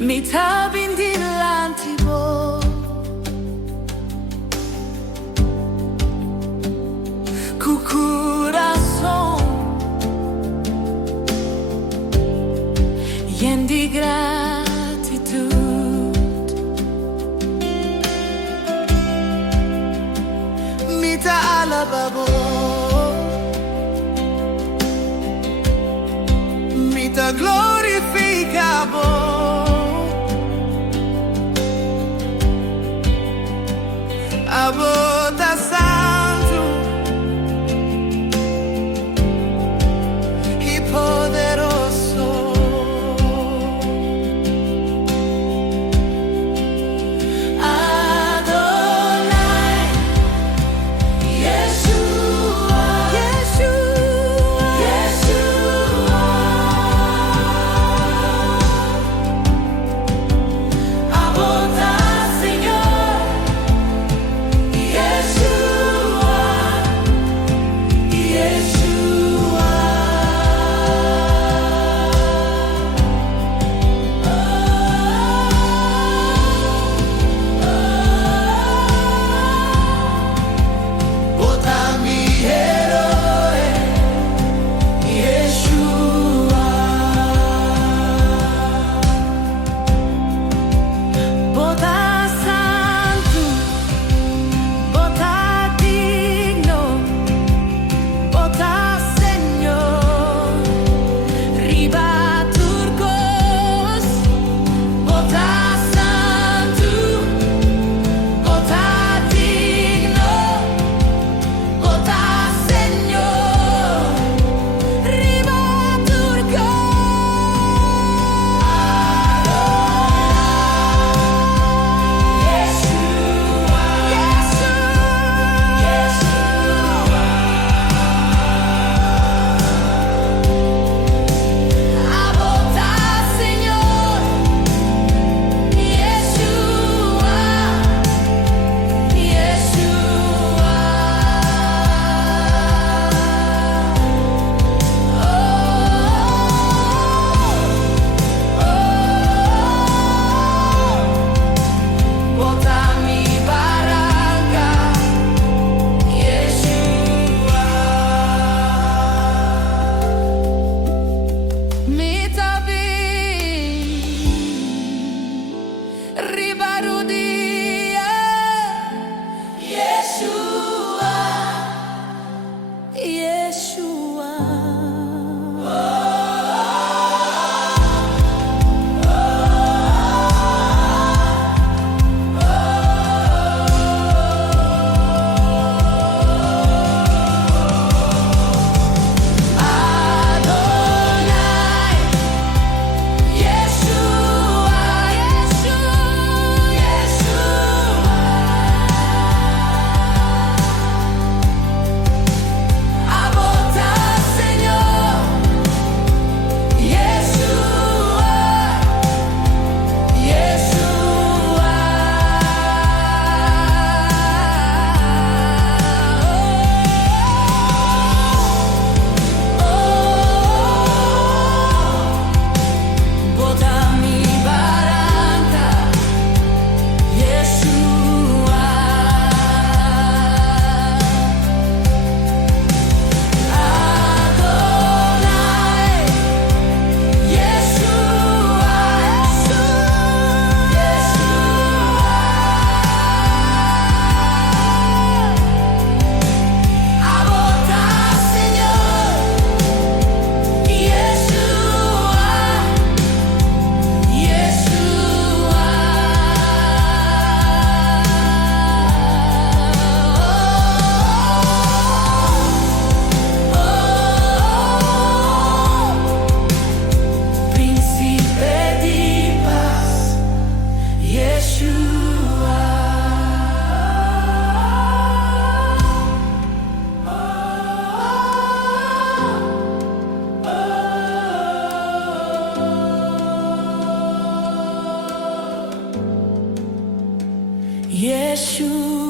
Mita binti lantibo, coração yen di gratitude. Mita alababo, mita glorificabo. Abota santo y poderoso, Adonai, Yeshua, Yeshua, Yeshua. Abota Señor, Yeshua, Yeshua. Bota mi héroe, Yeshua. Bota santo, bota digno, bota Señor, riba turcos, bota santo, bota digno, bota Señor, riba turcos. Yeshua, Yeshua, Abota Señor, Yeshua, Yeshua. Bota mi baraka, Yeshua. Mita bin ribarudia, Yeshua, Yeshua. Adonai, Yeshua, Yeshua, Yeshua. Abota Señor, Yeshua, Yeshua. Bota mi baraka, Yeshua. Adonai, Yeshua, Yeshua. Abota Señor, Yeshua, Yeshua. Príncipe de paz, Yeshua. Yeshua.